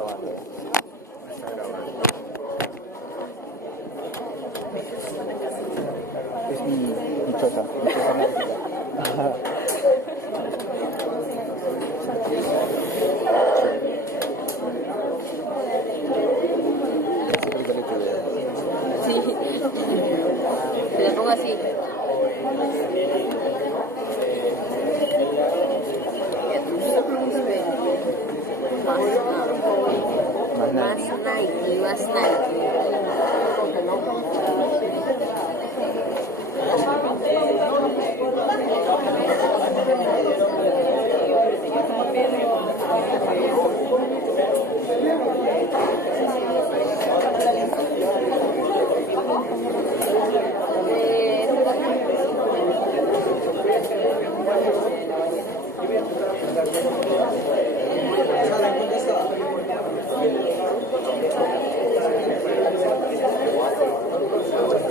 grabando. Es mi chota. Ajá. Sí, te la pongo así. Más Nike, más Nike.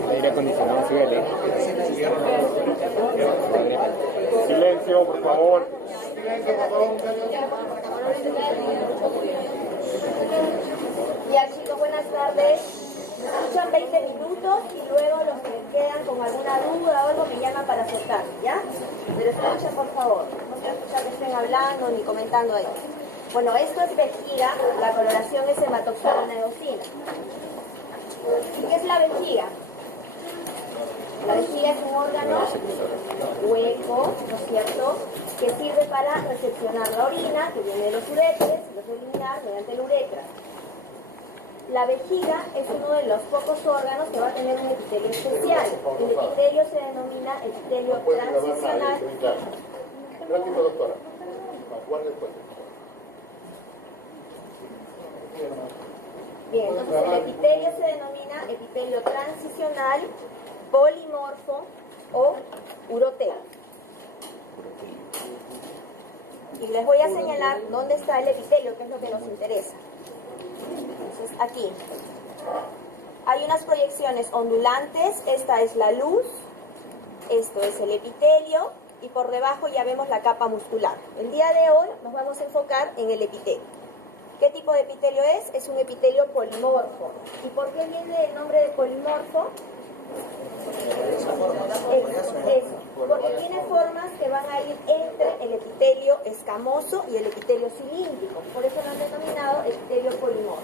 Aire acondicionado, síguele. Silencio, por favor. Ya chicos, buenas tardes. Me escuchan 20 minutos y luego los que quedan con alguna duda o algo me llaman para acercar, ¿ya? Pero escuchen por favor, no quiero escuchar que estén hablando ni comentando ahí. Bueno, esto es vejiga, la coloración es hematoxilina eosina. ¿Qué es la vejiga? La vejiga es un órgano hueco, ¿no es cierto?, que sirve para recepcionar la orina que viene de los uréteres y los eliminar mediante la uretra. La vejiga es uno de los pocos órganos que va a tener un epitelio especial. El epitelio se denomina epitelio transicional. Gracias, doctora. Guarde después. Bien, entonces el epitelio se denomina epitelio transicional, polimorfo o uroteo. Y les voy a señalar dónde está el epitelio, que es lo que nos interesa. Entonces, aquí hay unas proyecciones ondulantes, esta es la luz, esto es el epitelio y por debajo ya vemos la capa muscular. El día de hoy nos vamos a enfocar en el epitelio. ¿Qué tipo de epitelio es? Es un epitelio polimorfo. ¿Y por qué viene el nombre de polimorfo? Eso, porque tiene formas que van a ir entre el epitelio escamoso y el epitelio cilíndrico. Por eso lo han denominado epitelio polimorfo.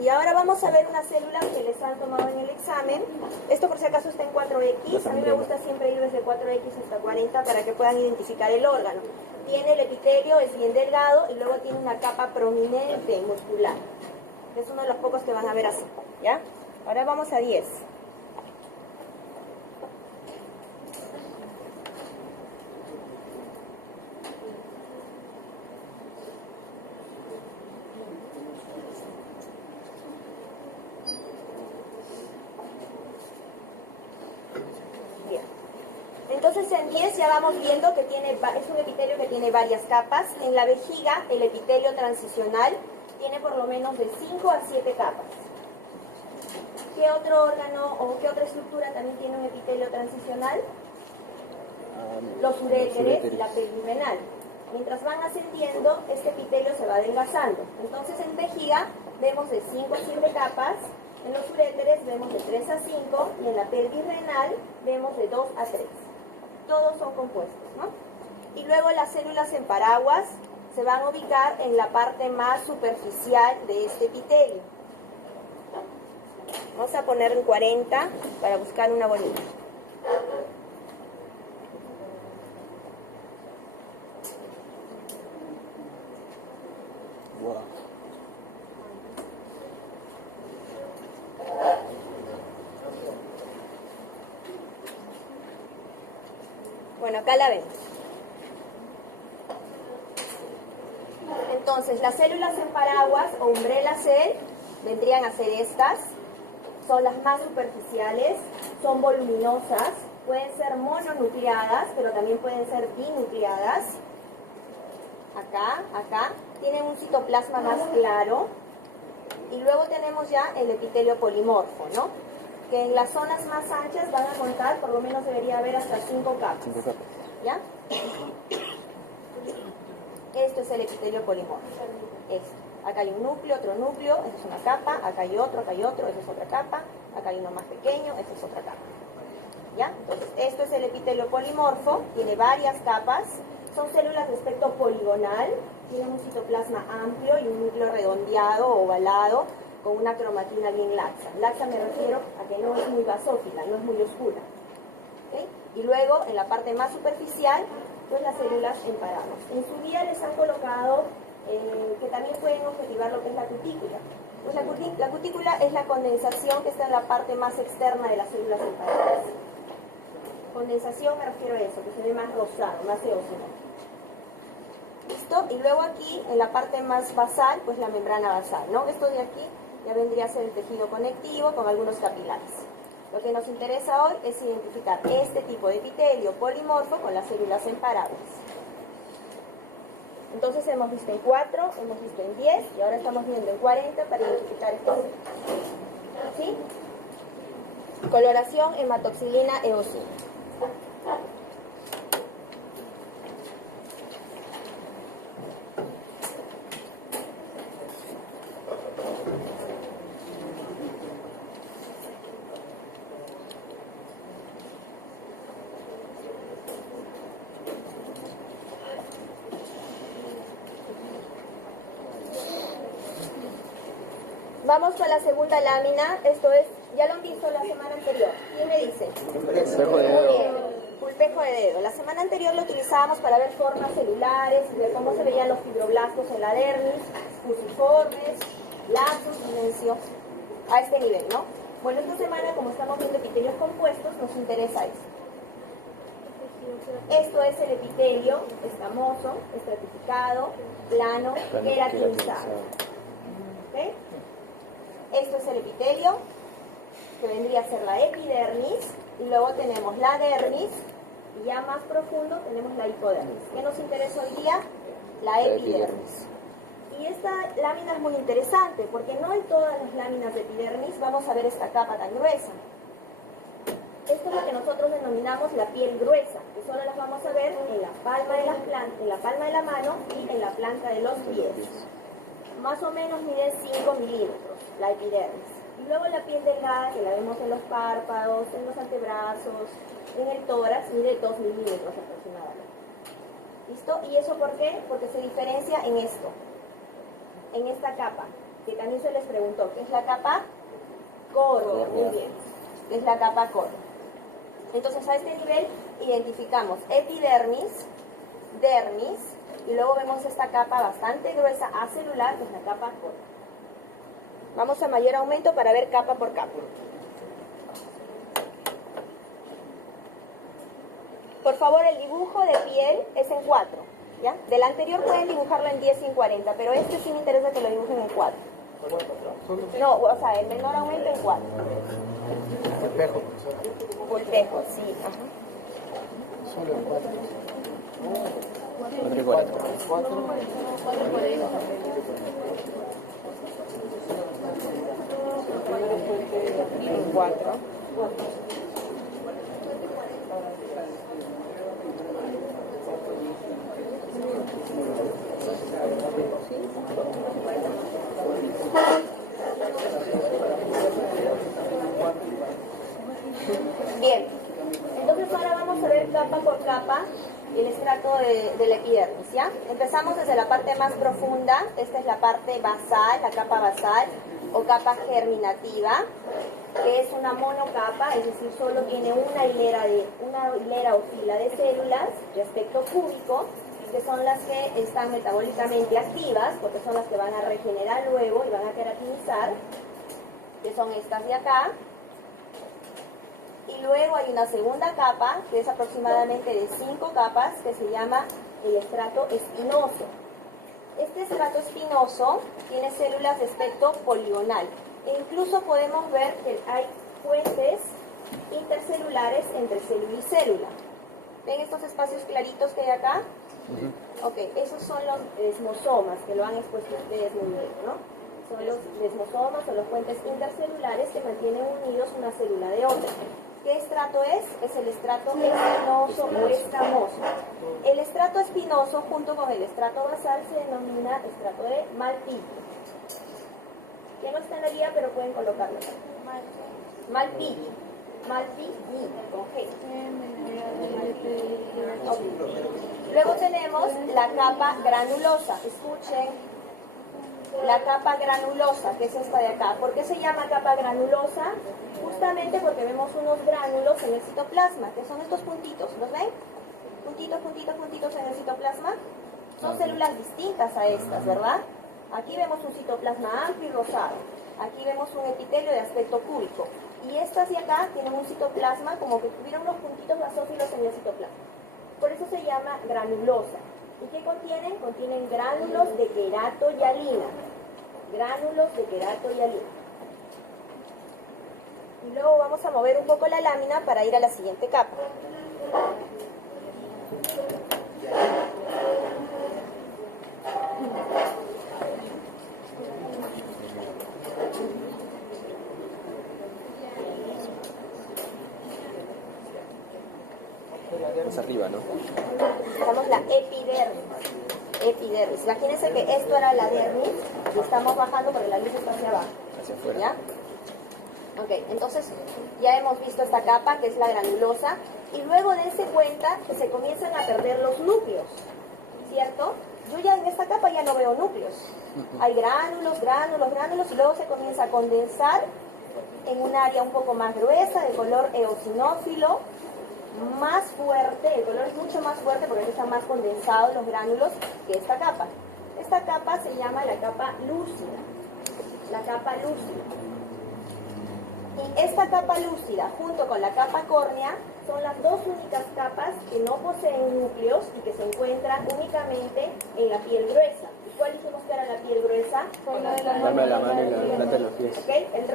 Y ahora vamos a ver una célula que les han tomado en el examen. Esto por si acaso está en 4X. A mí me gusta siempre ir desde 4X hasta 40 para que puedan identificar el órgano. Tiene el epitelio, es bien delgado y luego tiene una capa prominente muscular. Es uno de los pocos que van a ver así, ¿ya? Ahora vamos a 10. Entonces en 10 ya vamos viendo que es un epitelio que tiene varias capas. En la vejiga, el epitelio transicional tiene por lo menos de 5 a 7 capas. ¿Qué otro órgano o qué otra estructura también tiene un epitelio transicional? Los uréteres y la pelvis renal. Mientras van ascendiendo, este epitelio se va adelgazando. Entonces en vejiga vemos de 5 a 7 capas. En los uréteres vemos de 3 a 5 y en la pelvis renal vemos de 2 a 3. Todos son compuestos, ¿no? Y luego las células en paraguas se van a ubicar en la parte más superficial de este epitelio. Vamos a poner en 40 para buscar una bonita. Wow. Bueno, acá la vemos. Entonces, las células en paraguas o umbrella cell vendrían a ser estas. Son las más superficiales, son voluminosas, pueden ser mononucleadas, pero también pueden ser binucleadas. Acá, tienen un citoplasma más claro. Y luego tenemos ya el epitelio polimorfo, ¿no? Que en las zonas más anchas van a contar, por lo menos debería haber hasta 5 capas. 5 capas. ¿Ya? Esto es el epitelio polimorfo. Esto. Acá hay un núcleo, otro núcleo, esa es una capa, acá hay otro, esa es otra capa, acá hay uno más pequeño, esa es otra capa. ¿Ya? Entonces, esto es el epitelio polimorfo, tiene varias capas, son células de aspecto poligonal, tienen un citoplasma amplio y un núcleo redondeado o ovalado con una cromatina bien laxa. Laxa me refiero a que no es muy basófila, no es muy oscura. ¿Okay? Y luego, en la parte más superficial, pues las células en parados. En su guía les han colocado que también pueden objetivar lo que es la cutícula. Pues la cutícula es la condensación que está en la parte más externa de las células en parados. Condensación me refiero a eso, que se ve más rosado, más eosino. ¿Listo? Y luego aquí, en la parte más basal, pues la membrana basal, ¿no? Esto de aquí ya vendría a ser el tejido conectivo con algunos capilares. Lo que nos interesa hoy es identificar este tipo de epitelio polimorfo con las células en parados. Entonces hemos visto en 4, hemos visto en 10 y ahora estamos viendo en 40 para identificar estas células. ¿Sí? Coloración hematoxilina eosina. Vamos con la segunda lámina, esto es, ya lo han visto la semana anterior. ¿Quién me dice? Pulpejo de Muy dedo. bien, pulpejo de dedo. La semana anterior lo utilizábamos para ver formas celulares, ver cómo se veían los fibroblastos en la dermis, fusiformes, lazos, silencio, a este nivel, ¿no? Bueno, esta semana, como estamos viendo epitelios compuestos, nos interesa esto. Esto es el epitelio escamoso, estratificado, plano, queratinizado. ¿Okay? Esto es el epitelio, que vendría a ser la epidermis, y luego tenemos la dermis, y ya más profundo tenemos la hipodermis. ¿Qué nos interesa hoy día? La epidermis. Y esta lámina es muy interesante, porque no en todas las láminas de epidermis vamos a ver esta capa tan gruesa. Esto es lo que nosotros denominamos la piel gruesa, que solo las vamos a ver en la palma de la mano y en la planta de los pies. Más o menos mide 5 milímetros la epidermis. Y luego la piel delgada, que la vemos en los párpados, en los antebrazos, en el tórax, mide 2 milímetros aproximadamente. ¿Listo? ¿Y eso por qué? Porque se diferencia en esto, en esta capa, que también se les preguntó, ¿qué es la capa? Córnea, muy bien. ¿Qué es la capa córnea? Entonces a este nivel identificamos epidermis, dermis, y luego vemos esta capa bastante gruesa acelular, que es la capa córnea. Vamos a mayor aumento para ver capa por capa. Por favor, el dibujo de piel es en 4, ¿ya? Del anterior pueden dibujarlo en 10 y en 40, pero este sí me interesa que lo dibujen en 4. No, o sea, el menor aumento en 4. Pulpejo. Pulpejo, sí, ajá. Solo en 4. 4 y 40. 4. Bien, entonces ahora vamos a ver capa por capa el estrato de la epidermis, ¿ya? Empezamos desde la parte más profunda, esta es la parte basal, la capa basal o capa germinativa, que es una monocapa, es decir, solo tiene una hilera o fila de células de aspecto cúbico, que son las que están metabólicamente activas, porque son las que van a regenerar luego y van a queratinizar, que son estas de acá. Y luego hay una segunda capa, que es aproximadamente de 5 capas, que se llama el estrato espinoso. Este estrato espinoso tiene células de aspecto poligonal. E incluso podemos ver que hay puentes intercelulares entre célula y célula. ¿Ven estos espacios claritos que hay acá? Ok, esos son los desmosomas, que lo han expuesto ustedes muy bien, ¿no? Son los desmosomas o los puentes intercelulares que mantienen unidos una célula de otra. ¿Qué estrato es? Es el estrato espinoso o escamoso. El estrato espinoso junto con el estrato basal se denomina estrato de Malpighi. Que no está en la guía, pero pueden colocarlo. Malpighi. Malpighi, con G. Ok. Luego tenemos la capa granulosa. Escuchen. La capa granulosa, que es esta de acá. ¿Por qué se llama capa granulosa? Justamente porque vemos unos gránulos en el citoplasma, que son estos puntitos. ¿Los ven? Puntitos, puntitos, puntitos en el citoplasma. Son células distintas a estas, ¿verdad? Aquí vemos un citoplasma amplio y rosado. Aquí vemos un epitelio de aspecto cúbico. Y estas de acá tienen un citoplasma como que tuvieran unos puntitos basófilos en el citoplasma. Por eso se llama granulosa. ¿Y qué contienen? Contienen gránulos de queratohialina. Gránulos de queratohialina. Y luego vamos a mover un poco la lámina para ir a la siguiente capa. Más arriba, ¿no? Estamos la epidermis. Epidermis. Imagínense que esto era la dermis y estamos bajando porque la luz está hacia abajo. Hacia afuera. ¿Ya? Ok, entonces ya hemos visto esta capa que es la granulosa y luego dense cuenta que se comienzan a perder los núcleos, ¿cierto? Yo ya en esta capa ya no veo núcleos. Hay gránulos, gránulos, gránulos y luego se comienza a condensar en un área un poco más gruesa de color eosinófilo, más fuerte, el color es mucho más fuerte porque aquí están más condensados los gránulos que esta capa. Esta capa se llama la capa lúcida. La capa lúcida. Y esta capa lúcida junto con la capa córnea son las dos únicas capas que no poseen núcleos y que se encuentran únicamente en la piel gruesa. ¿Y cuál dijimos que era la piel gruesa? Palma de la mano y la planta de los pies. ¿Okay? El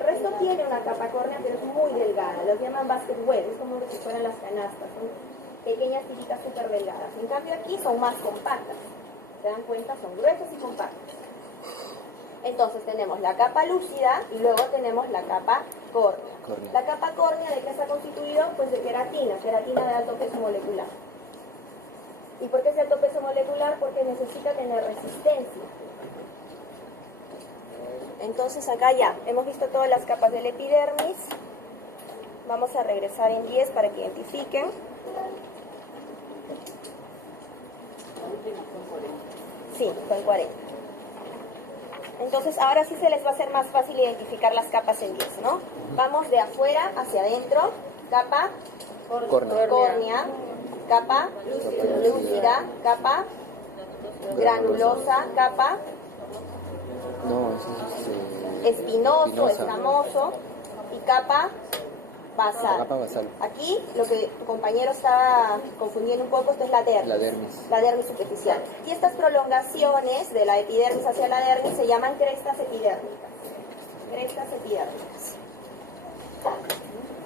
resto tiene una capa córnea, pero es muy delgada. Los llaman basket web, es como si fueran las canastas. Son pequeñas tiritas súper delgadas. En cambio aquí son más compactas. ¿Se dan cuenta? Son gruesas y compactas. Entonces tenemos la capa lúcida y luego tenemos la capa córnea. La capa córnea, ¿de qué está constituido? Pues de queratina de alto peso molecular. ¿Y por qué es de alto peso molecular? Porque necesita tener resistencia. Entonces acá ya hemos visto todas las capas del epidermis. Vamos a regresar en 10 para que identifiquen. Sí, son 40. Entonces ahora sí se les va a hacer más fácil identificar las capas en 10, ¿no? Vamos de afuera hacia adentro. Capa córnea, capa lúcida, capa granulosa, capa No, eso es espinoso, espinosa. escamoso y capa basal. Capa basal. Aquí lo que tu compañero estaba confundiendo un poco, esto es la dermis. La dermis. La dermis superficial. Y estas prolongaciones de la epidermis hacia la dermis se llaman crestas epidérmicas. Crestas epidérmicas.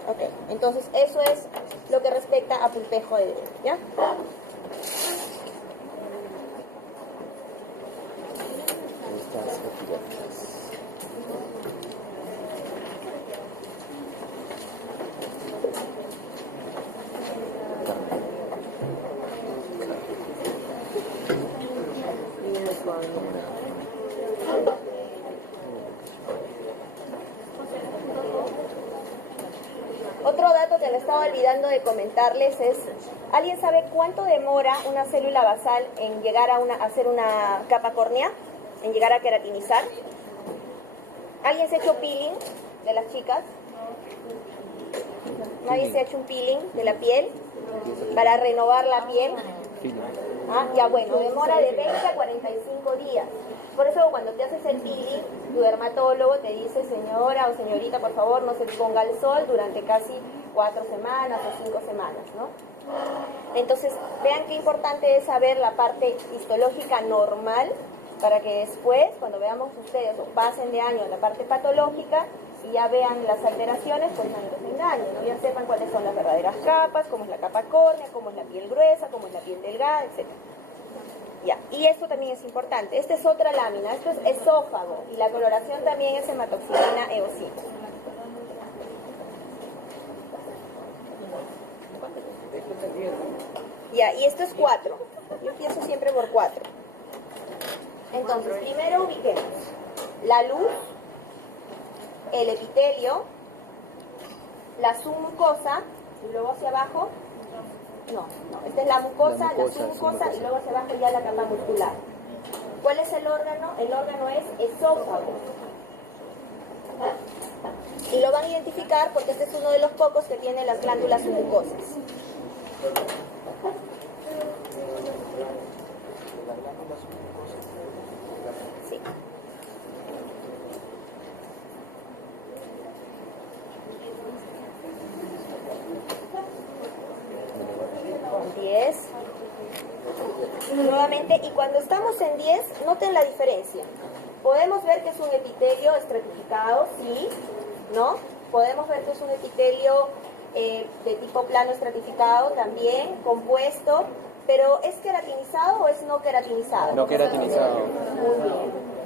Ok, entonces eso es lo que respecta a pulpejo de dedo, ¿ya? Estas epidérmicas. Otro dato que me estaba olvidando de comentarles es, ¿alguien sabe cuánto demora una célula basal en llegar a hacer una capa córnea? En llegar a queratinizar. ¿Alguien se ha hecho peeling de las chicas? ¿Nadie se ha hecho un peeling de la piel para renovar la piel? Ah, ya bueno, demora de 20 a 45 días. Por eso cuando te haces el peeling, tu dermatólogo te dice, señora o señorita, por favor, no se exponga al sol durante casi 4 semanas o 5 semanas, ¿no? Entonces, vean qué importante es saber la parte histológica normal para que después, cuando veamos ustedes o pasen de año en la parte patológica y ya vean las alteraciones, pues no les engañen, ¿no? Ya sepan cuáles son las verdaderas capas, cómo es la capa córnea, cómo es la piel gruesa, cómo es la piel delgada, etc. Ya, y esto también es importante. Esta es otra lámina, esto es esófago y la coloración también es hematoxilina eosina. Ya, y esto es 4. Yo empiezo siempre por 4. Entonces, primero ubiquemos la luz, el epitelio, la submucosa, y luego hacia abajo, no, esta es la mucosa, la submucosa, y luego hacia abajo ya la capa muscular. ¿Cuál es el órgano? El órgano es esófago. Y lo van a identificar porque este es uno de los pocos que tiene las glándulas submucosas. Sí. Nuevamente, y cuando estamos en 10, noten la diferencia. Podemos ver que es un epitelio estratificado, sí, ¿no? Podemos ver que es un epitelio de tipo plano estratificado también, compuesto, pero ¿es queratinizado o es no queratinizado? No queratinizado.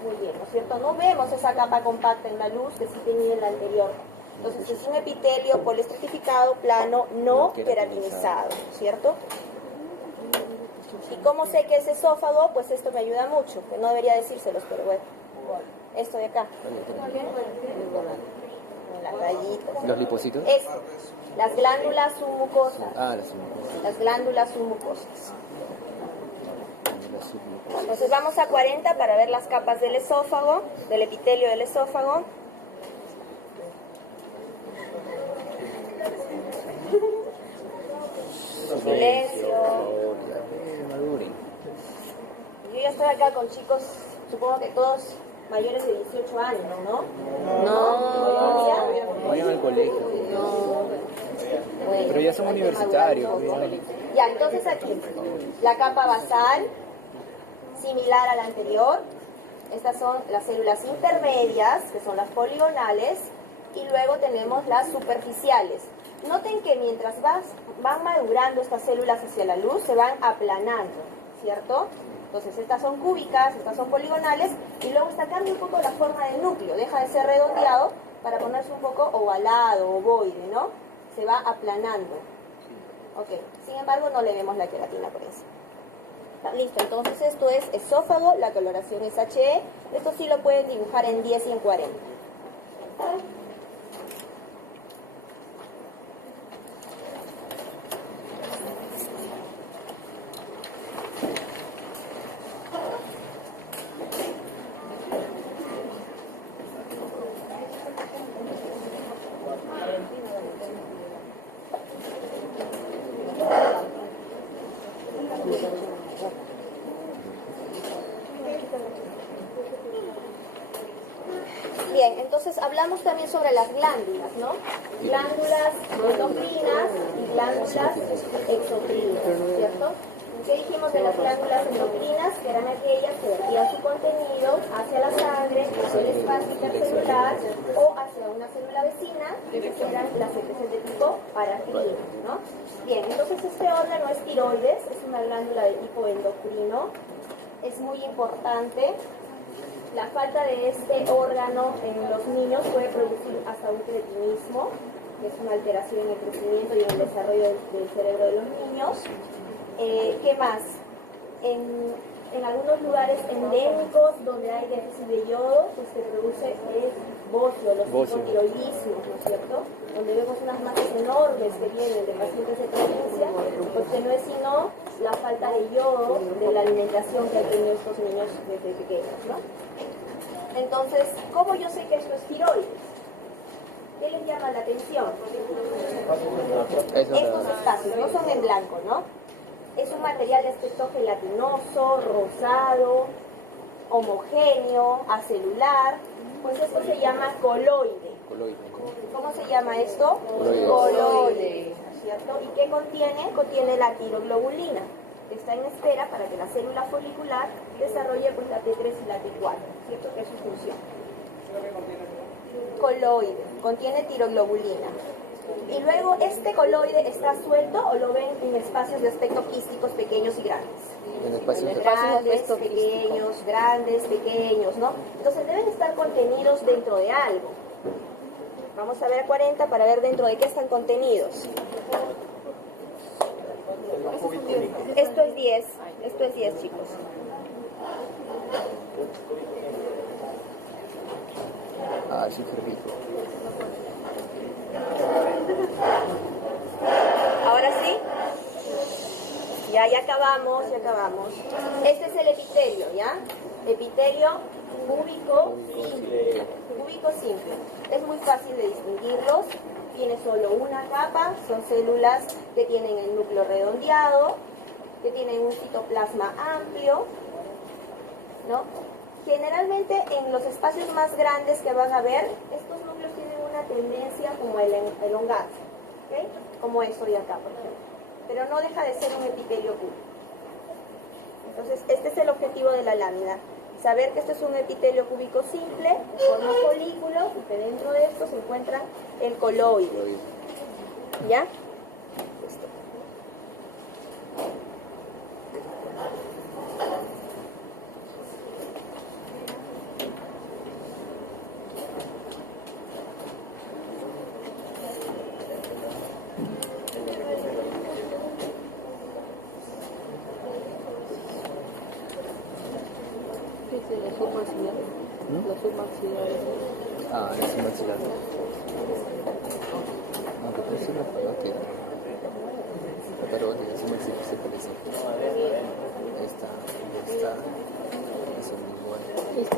Muy bien, ¿no es cierto? No vemos esa capa compacta en la luz que sí tenía en la anterior. Entonces es un epitelio poliestratificado, plano, no queratinizado, ¿cierto? ¿Y cómo sé que es esófago? Pues esto me ayuda mucho, que no debería decírselos, pero bueno. Esto de acá. Las rayitas. ¿Los lipocitos? Es las glándulas submucosas. Ah, las submucosas. Las glándulas submucosas. Las submucosas. Entonces vamos a 40 para ver las capas del esófago, del epitelio del esófago. Silencio. Yo ya estoy acá con chicos, supongo que todos mayores de 18 años, ¿no? No vayan al colegio. Pero ya son universitarios. Ya, entonces aquí, la capa basal, similar a la anterior. Estas son las células intermedias, que son las poligonales, y luego tenemos las superficiales. Noten que mientras van madurando estas células hacia la luz, se van aplanando, ¿cierto? Entonces estas son cúbicas, estas son poligonales, y luego esta cambia un poco la forma del núcleo, deja de ser redondeado para ponerse un poco ovalado, ovoide, ¿no? Se va aplanando. Ok, sin embargo no le vemos la queratina por eso. Listo, entonces esto es esófago, la coloración es HE, esto sí lo pueden dibujar en 10 y en 40. Bien, entonces hablamos también sobre las glándulas, ¿no? Glándulas endocrinas y glándulas exocrinas, ¿cierto? ¿Qué dijimos de las glándulas endocrinas? Que eran aquellas que vertían su contenido hacia la sangre, hacia el espacio intercelular o hacia una célula vecina, que eran las secreciones de tipo paracrino, ¿no? Bien, entonces este órgano es tiroides, es una glándula de tipo endocrino, es muy importante. La falta de este órgano en los niños puede producir hasta un cretinismo, que es una alteración en el crecimiento y en el desarrollo del cerebro de los niños. ¿Qué más? En algunos lugares endémicos donde hay déficit de yodo, pues se produce el bocio, los hipotiroidismos, ¿no es cierto? Donde vemos unas masas enormes que vienen de pacientes de provincia, pues que no es sino la falta de yodo de la alimentación que han tenido estos niños desde pequeños, ¿no? Entonces, ¿cómo yo sé que esto es tiroides? ¿Qué les llama la atención? Estos espacios no son en blanco, ¿no? Es un material de aspecto gelatinoso, rosado, homogéneo, acelular, pues esto se llama coloide. ¿Cómo se llama esto? Coloide, ¿cierto? ¿Y qué contiene? Contiene la tiroglobulina, que está en espera para que la célula folicular desarrolle pues la T3 y la T4, ¿cierto? Que es su función. Coloide, contiene tiroglobulina. Y luego este coloide está suelto o lo ven en espacios de aspecto quísticos pequeños y grandes. En espacios Grandes, pequeños, grandes, pequeños, ¿no? Entonces deben estar contenidos dentro de algo. Vamos a ver 40 para ver dentro de qué están contenidos. Esto es 10, chicos. Ah, sí, qué rico. Ahora sí. Ya acabamos. Este es el epitelio, ¿ya? Epitelio cúbico simple. Es muy fácil de distinguirlos. Tiene solo una capa, son células que tienen el núcleo redondeado, que tienen un citoplasma amplio, ¿no? Generalmente en los espacios más grandes que van a ver, estos núcleos tienen una tendencia como a elongarse, ¿ok? Como esto de acá, por ejemplo. Pero no deja de ser un epitelio cúbico. Entonces, este es el objetivo de la lámina. Saber que este es un epitelio cúbico simple, forma folículos, y que dentro de esto se encuentra el coloide. ¿Ya? Listo. Ah, es un maxilar. Ah, pero es una parótida. La parótida es un maxilar, se parece. Esta. Son iguales.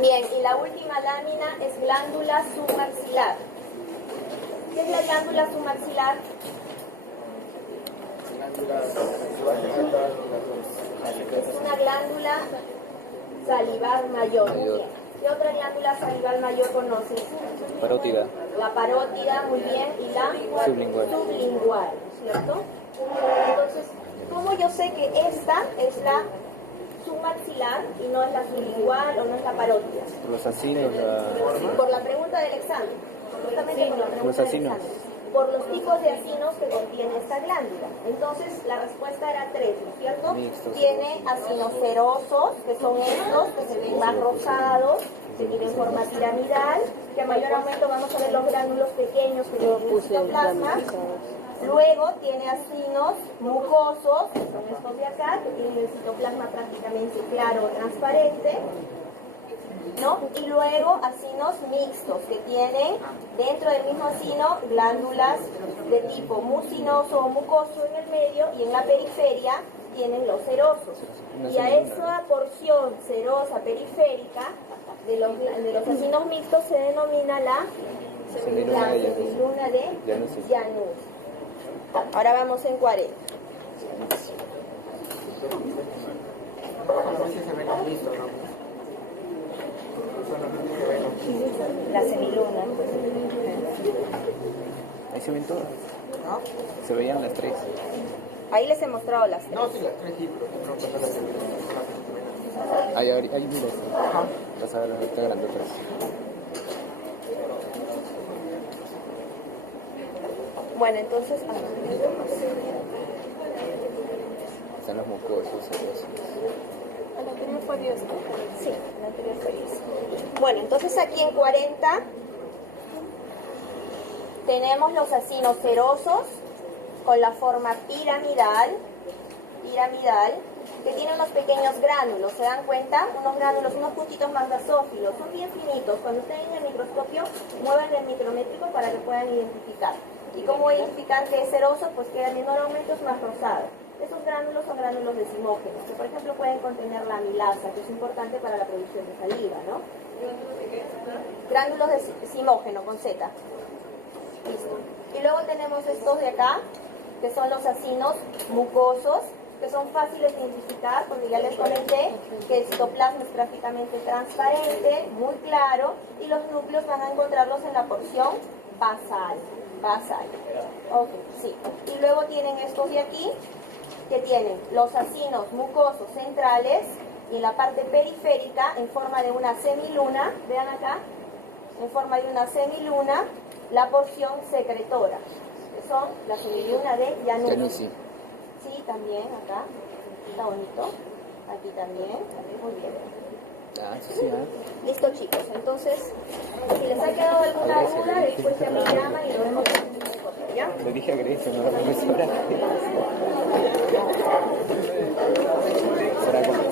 Bien, y la última lámina es glándula submaxilar. ¿Qué es la glándula submaxilar? Es una glándula salivar mayor. Muy bien. ¿Qué otra glándula salivar mayor conoces? Parótida. La parótida, muy bien, y la sublingual, ¿cierto? Entonces, ¿cómo yo sé que esta es la submaxilar y no es la sublingual o no es la parótida? Los acinos, Por la pregunta del examen. Justamente por la pregunta los del acinos. examen. Por los tipos de acinos que contiene esta glándula. Entonces, la respuesta era 3, ¿no es cierto? Mixtos. Tiene acinos serosos, que son estos, que se ven más rosados, que tienen forma piramidal, que a mayor aumento vamos a ver los gránulos pequeños que tienen el citoplasma. Luego tiene acinos mucosos, que son estos de acá, que tienen el citoplasma prácticamente claro o transparente, ¿no? Y luego acinos mixtos, que tienen dentro del mismo acino glándulas de tipo mucinoso o mucoso en el medio, y en la periferia tienen los serosos. Y a esa porción serosa periférica de los acinos mixtos se denomina la semiluna de Janus. Ahora vamos en 40. La semiluna. Ahí se ven todas. Se veían las 3. Ahí les he mostrado las tres. No, sí, las tres sí, pero no pasa la semilla. Ahí mira. Vas a ver las está grande atrás. Bueno, entonces... Están los mucosos, serosos. ¿El anterior fue 10? Sí, el anterior fue 10. Bueno, entonces aquí en 40 tenemos los acinos serosos con la forma piramidal, que tiene unos pequeños gránulos, ¿se dan cuenta? Unos gránulos, unos puntitos más basófilos, son bien finitos. Cuando estén en el microscopio, muevan el micrométrico para que puedan identificar. ¿Y cómo identificar que es seroso? Pues que el menor aumento es más rosado. Esos gránulos son gránulos decimógenos, que por ejemplo pueden contener la amilasa, que es importante para la producción de saliva, ¿no? Gránulos decimógeno con Z. Listo. Y luego tenemos estos de acá, que son los acinos mucosos, que son fáciles de identificar, porque ya les comenté que el citoplasma es prácticamente transparente, muy claro, y los núcleos van a encontrarlos en la porción basal. Ok, sí. Y luego tienen estos de aquí, que tienen los acinos mucosos centrales, y en la parte periférica, en forma de una semiluna, vean acá, en forma de una semiluna, la porción secretora, que son la semiluna de Janus. Sí, también acá. Está bonito. Aquí también. Muy bien. Ah, sí, sí, ah. Listo, chicos. Entonces, si les ha quedado alguna duda, después ya me llaman y lo vemos en un correo, ¿ya? Le dije a Grecia, no a la profesora. Será como.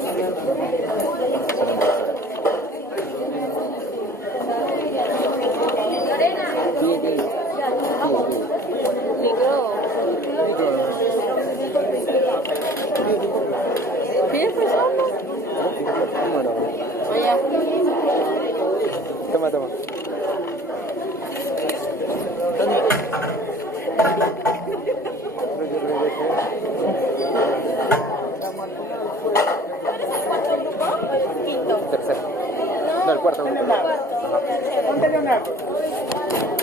Micro. ¿Bien persona? Oye. Toma, toma. Quinto. Tercero. No, el cuarto. Cuarto. Ajá. Tercero.